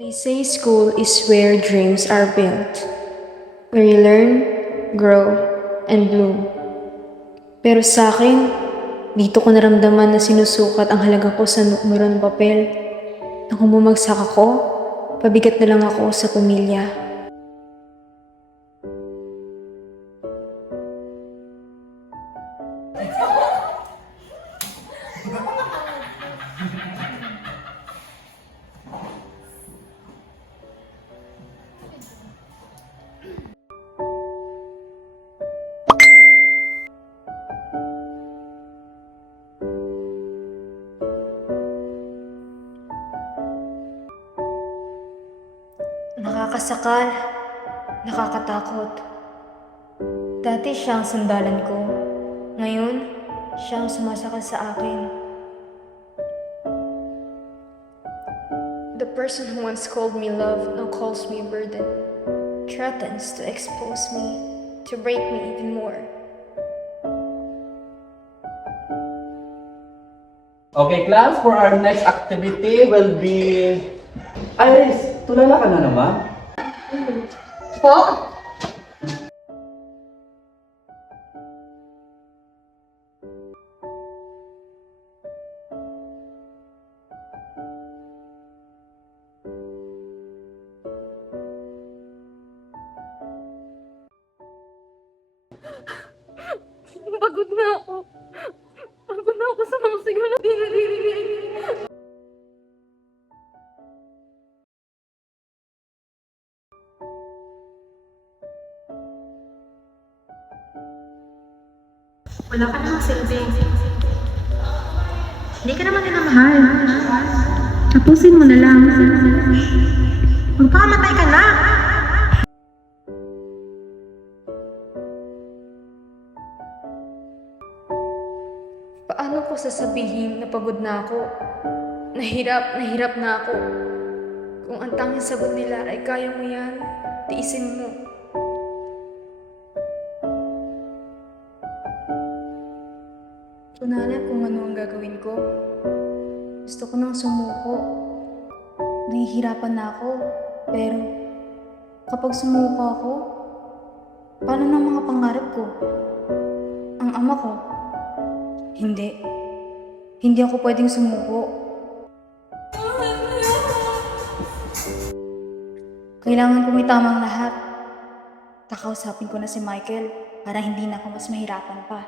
They say school is where dreams are built, where you learn, grow, and bloom. Pero sa akin, dito ko naramdaman na sinusukat ang halaga ko sa numero ng papel. Nang bumagsak ako, pabigat na lang ako sa pamilya. Nakakasakal, nakakatakot. Dati siya ang sandalan ko. Ngayon, siya ang sumasakal sa akin. The person who once called me love now calls me a burden. Threatens to expose me, to break me even more. Okay, class, for our next activity will be... Iris, tulala ka na naman? Po? Pagod na ako. Pagod na ako sa mga sigaw na dinaririnig. Wala ka namang silbi. Hindi ka naman nila mahal. Tapusin mo na lang. Magpakamatay ka na! Paano ko sasabihin na pagod na ako? Nahirap na ako. Kung ang tanging sagot nila ay kaya mo yan, tiisin mo. Tunala kung ano ang gagawin ko. Gusto ko nang sumuko. Nahihirapan na ako. Pero kapag sumuko ako, paano na ang mga pangarap ko? Ang ama ko? Hindi. Hindi ako pwedeng sumuko. Kailangan kong itamang lahat. Kakausapin ko na si Michael para hindi na ako mas mahirapan pa.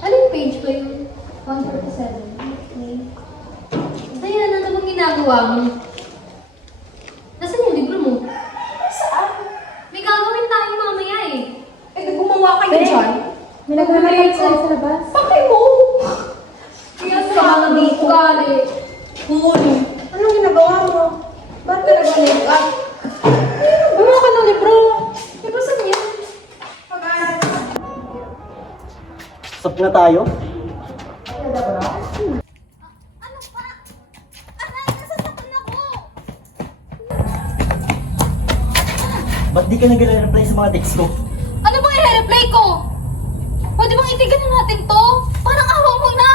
Anong page ba yung 147? Okay. Diana, ano bang ginagawa mo? Nasaan yung libro mo? Saan? May gagawin tayo mamaya eh. Eh, gumawa kayo dyan. May nagmamahal sa labas. Bakit mo? Kaya sa mga dito. Huli. Anong ginagawa mo? Ba't ka nag-make up? Gumawa ka ng libro. Libro saan yan? Stop na tayo? Ba't di ka nag-reply sa mga text ko? Ano bang i-replay ko? Pwede bang itigan na natin to? Parang awa mo na!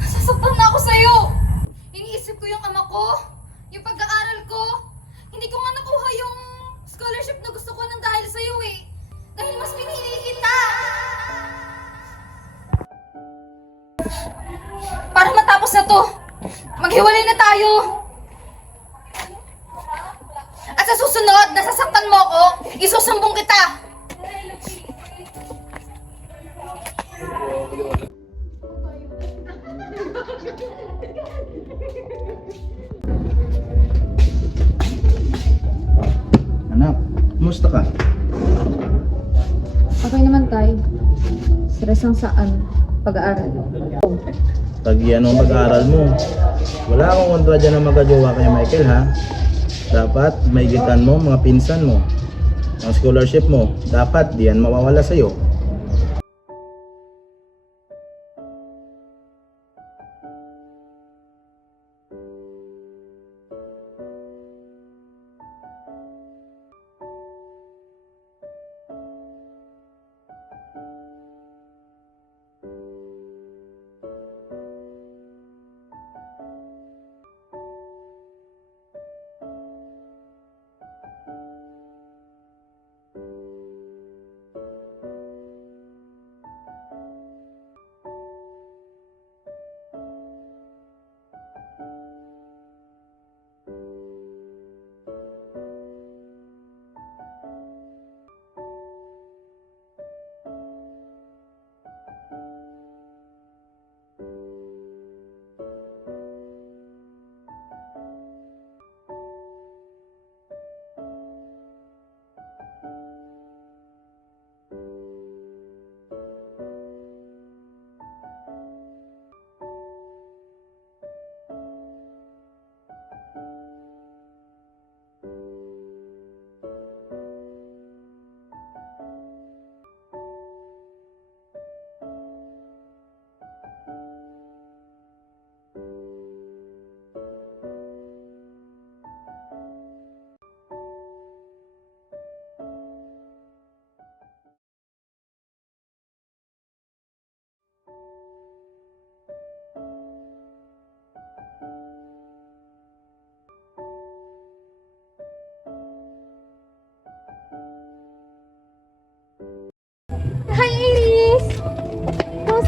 Nasasaktan na ako sa'yo! Iniisip ko yung ama ko, yung pag-aaral ko. Hindi ko nga nakuha yung scholarship na gusto ko nang dahil sa'yo eh. Dahil mas pinili kita! Para matapos na to, maghiwalay na tayo! At sa susunod, nasasaktan mo ako, isusumbong kita! Anak, kumusta ka? Okay naman, Tay. Stress lang sa pag-aaral. Pag yan ang mag-aaral mo, wala akong kontra dyan na magkajowa kay Michael, ha? Dapat maigitan mo mga pinsan mo. Ang scholarship mo, dapat di yan mawawala sa'yo.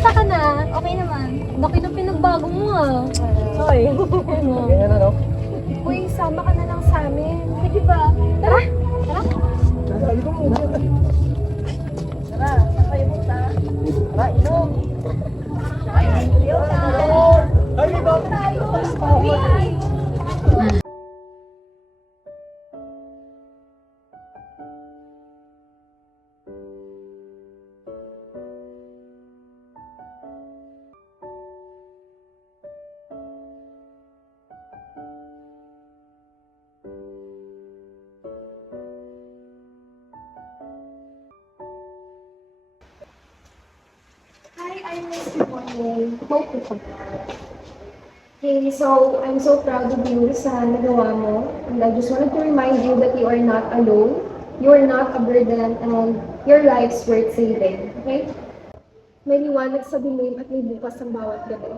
Kamusta ka na? Okay naman. Laki na pinagbago mo ah. Hoy. Ganyan na, no? Uy, sama ka na lang sa amin. Sige ba? Tara. Tara. Sabi ko mo. Tara. Saan kayo punta? Tara, inom. Ay, iba! Hi, I'm Miss Morning. Hey, so I'm so proud of you sa nagawa mo. And I just wanted to remind you that you are not alone. You are not a burden and your life's worth saving. Okay? May liwanag sa dilim at may bukas ang bawat gabi.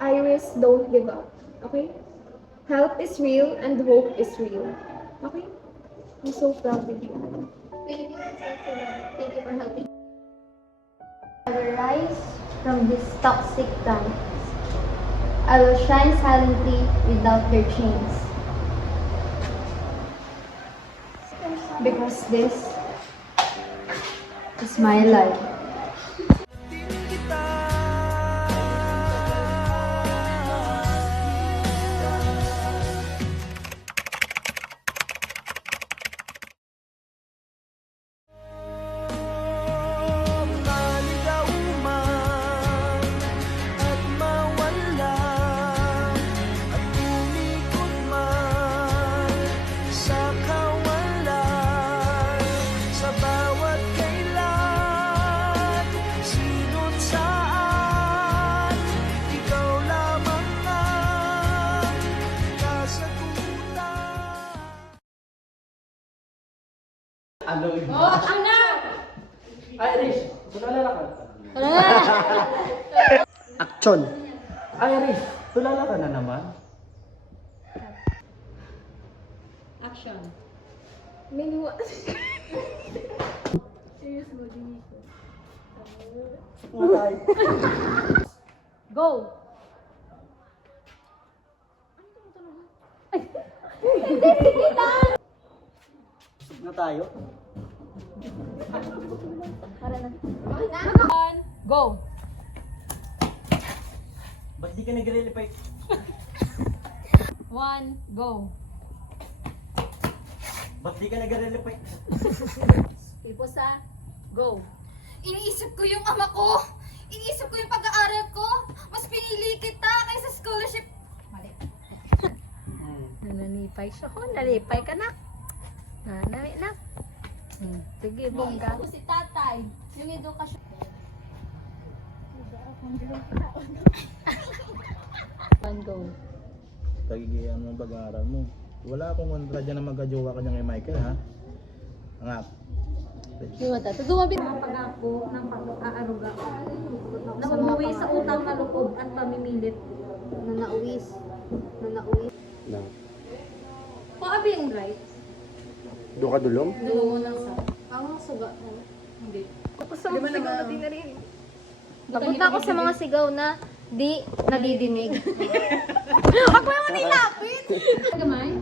Iris, don't give up. Okay? Help is real and hope is real. Okay? I'm so proud of you. Thank you for helping. I will rise from this toxic times. I will shine silently without your chains. Because this is my life. Irish, tulala ka. Action! Irish, tulala ka na naman. Action. May liwanag. Go! Na tayo? Go! Ba't di ka nag-relipay? 1, go! Ba't di ka nag-relipay? Ipusa, go! Iniisip ko yung ama ko. Iniisip ko yung pag-aaral ko. Mas pinili kita kaysa scholarship. Mali. Nananipay siya. Oh, nalipay ka na. Nanay na. Sige, bongga. Ako si tatay. Yung edukasyon. One, go. Tagigiyan mo ang pag-aaral mo. Wala akong kontra dyan na magka-jowa ka niya kay Michael, ha? Angak. Iwata. Tuduwabit ang pag-ako ng pag-aaruga. Na umuwi sa utang na loob at pamimilit. Nanauwis. No. Paabing right? Doon ka dulong? Dalawa lang sa. Ang suga. Hindi. Napunta ako sa mga sigaw na di nadidinig. Gamay?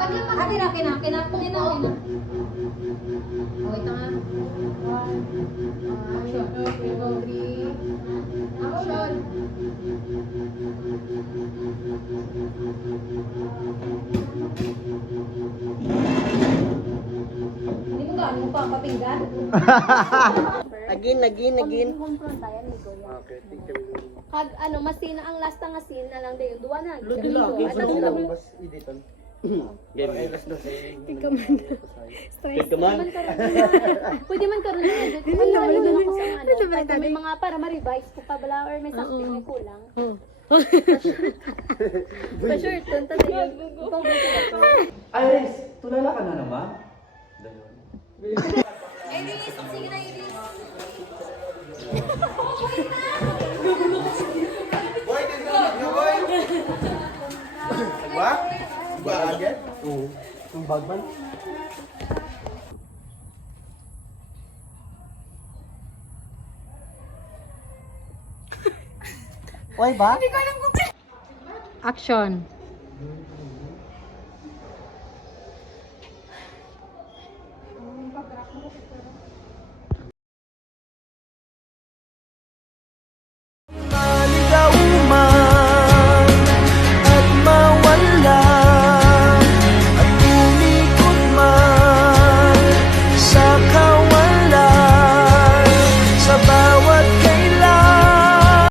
Paglapat. Kina. Okay, tama. Action. Okay, go. 3. Action. Hindi mo gaano mo papapinggan? Again. Okay, Kag ano, masina ang last nga scene na lang dayon. Duwa na. Luti lang. Ano lang bas editan? Game. Stress. Pwede man karon na edit. Ano lang ako sa ano. Kung may mga para ma-revise ko pa bala or may something may kulang. Pa-sure, tunta sa iyo. Iris, tulala ka na naman. Iris, sige na Iris. Ba? Ba agad? Oo. Yung bagman? Why ba? Hindi ko alam kung Action.